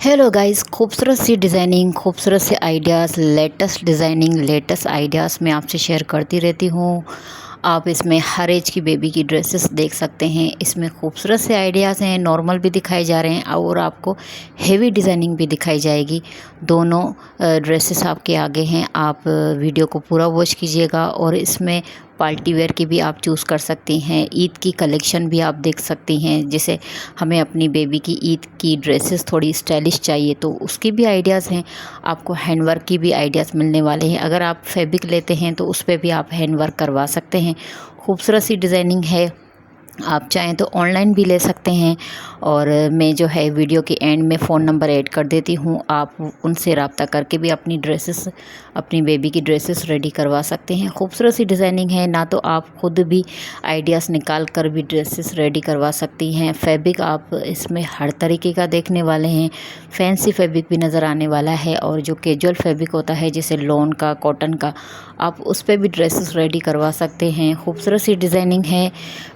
Hello guys, खूबसूरत सी designing, खूबसूरत से ideas, latest designing, latest ideas मैं आपसे शेयर करती रहती हूँ। आप इसमें हर एज की बेबी की ड्रेसेस देख सकते हैं। इसमें खूबसूरत से आइडियाज़ हैं, नॉर्मल भी दिखाए जा रहे हैं और आपको हेवी डिज़ाइनिंग भी दिखाई जाएगी। दोनों ड्रेसेस आपके आगे हैं। आप वीडियो को पूरा वॉच कीजिएगा और इसमें पार्टी वेयर की भी आप चूज़ कर सकती हैं। ईद की कलेक्शन भी आप देख सकती हैं। जैसे हमें अपनी बेबी की ईद की ड्रेसेस थोड़ी स्टाइलिश चाहिए तो उसकी भी आइडियाज़ हैं। आपको हैंडवर्क की भी आइडियाज़ मिलने वाले हैं। अगर आप फैब्रिक लेते हैं तो उस पे भी आप हैंडवर्क करवा सकते हैं। खूबसूरत सी डिज़ाइनिंग है। आप चाहें तो ऑनलाइन भी ले सकते हैं और मैं जो है वीडियो के एंड में फ़ोन नंबर ऐड कर देती हूँ। आप उनसे रब्ता करके भी अपनी ड्रेसेस, अपनी बेबी की ड्रेसेस रेडी करवा सकते हैं। खूबसूरत सी डिज़ाइनिंग है। ना तो आप खुद भी आइडियाज़ निकाल कर भी ड्रेसेस रेडी करवा सकती हैं। फैब्रिक आप इसमें हर तरीके का देखने वाले हैं। फैंसी फैब्रिक भी नज़र आने वाला है और जो कैजुअल फैब्रिक होता है जैसे लॉन का, कॉटन का, आप उस पे भी ड्रेसेस रेडी करवा सकते हैं। खूबसूरत सी डिज़ाइनिंग है।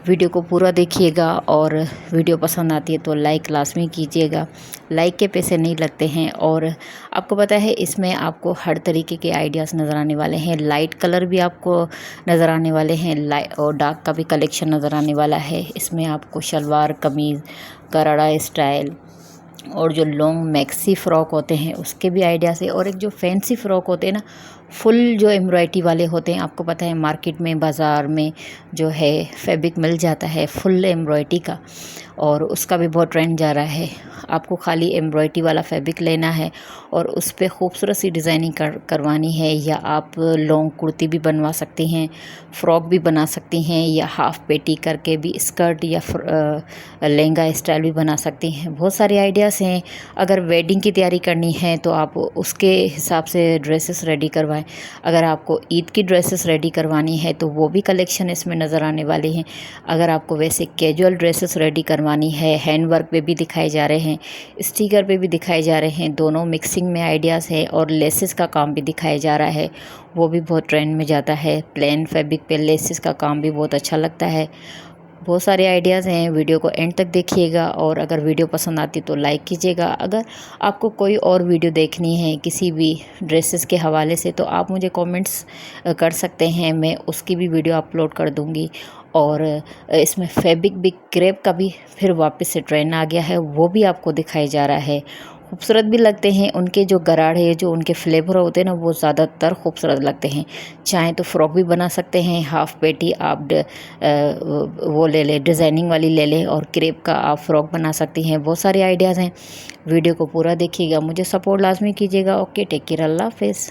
वीडियो को पूरा देखिएगा और वीडियो पसंद आती है तो लाइक लाज़मी कीजिएगा। लाइक के पैसे नहीं लगते हैं और आपको पता है इसमें आपको हर तरीके के आइडियाज़ नज़र आने वाले हैं। लाइट कलर भी आपको नज़र आने वाले हैं, लाइट और डार्क का भी कलेक्शन नज़र आने वाला है। इसमें आपको शलवार कमीज़, गरारा स्टाइल और जो लॉन्ग मैक्सी फ़्रॉक होते हैं उसके भी आइडियाज़ है। और एक जो फैंसी फ़्रॉक होते हैं ना, फुल जो एम्ब्रॉयडरी वाले होते हैं, आपको पता है मार्केट में, बाज़ार में जो है फैब्रिक मिल जाता है फुल एम्ब्रॉयडरी का और उसका भी बहुत ट्रेंड जा रहा है। आपको खाली एम्ब्रॉयडरी वाला फैब्रिक लेना है और उस पर खूबसूरत सी डिज़ाइनिंग करवानी है। या आप लॉन्ग कुर्ती भी बनवा सकती हैं, फ़्रॉक भी बना सकती हैं या हाफ़ पेटी करके भी स्कर्ट या लहंगा स्टाइल भी बना सकती हैं। बहुत सारे आइडियाज़ हैं। अगर वेडिंग की तैयारी करनी है तो आप उसके हिसाब से ड्रेसेस रेडी करवाएं। अगर आपको ईद की ड्रेसेस रेडी करवानी है तो वो भी कलेक्शन इसमें नज़र आने वाले हैं। अगर आपको वैसे कैजुअल ड्रेसेस रेडी करवानी है, हैंड वर्क पे भी दिखाए जा रहे हैं, स्टिकर पे भी दिखाए जा रहे हैं, दोनों मिक्सिंग में आइडियाज़ है। और लेसेस का काम भी दिखाया जा रहा है, वो भी बहुत ट्रेंड में जाता है। प्लेन फैब्रिक पे लेसेस का काम भी बहुत अच्छा लगता है। बहुत सारे आइडियाज़ हैं। वीडियो को एंड तक देखिएगा और अगर वीडियो पसंद आती तो लाइक कीजिएगा। अगर आपको कोई और वीडियो देखनी है किसी भी ड्रेसेस के हवाले से तो आप मुझे कमेंट्स कर सकते हैं, मैं उसकी भी वीडियो अपलोड कर दूंगी। और इसमें फैब्रिक भी क्रेप का भी फिर वापस से ट्रेंड आ गया है, वो भी आपको दिखाया जा रहा है। खूबसूरत भी लगते हैं। उनके जो गराड़े, जो उनके फ्लेवर होते हैं ना, वो ज़्यादातर खूबसूरत लगते हैं। चाहे तो फ्रॉक भी बना सकते हैं, हाफ़ पेटी आप वो ले लें, डिज़ाइनिंग वाली ले लें और क्रेप का आप फ्रॉक बना सकती हैं। बहुत सारे आइडियाज़ हैं। वीडियो को पूरा देखिएगा, मुझे सपोर्ट लाजमी कीजिएगा। ओके, टेक केयर, अल्लाह हाफ़िज़।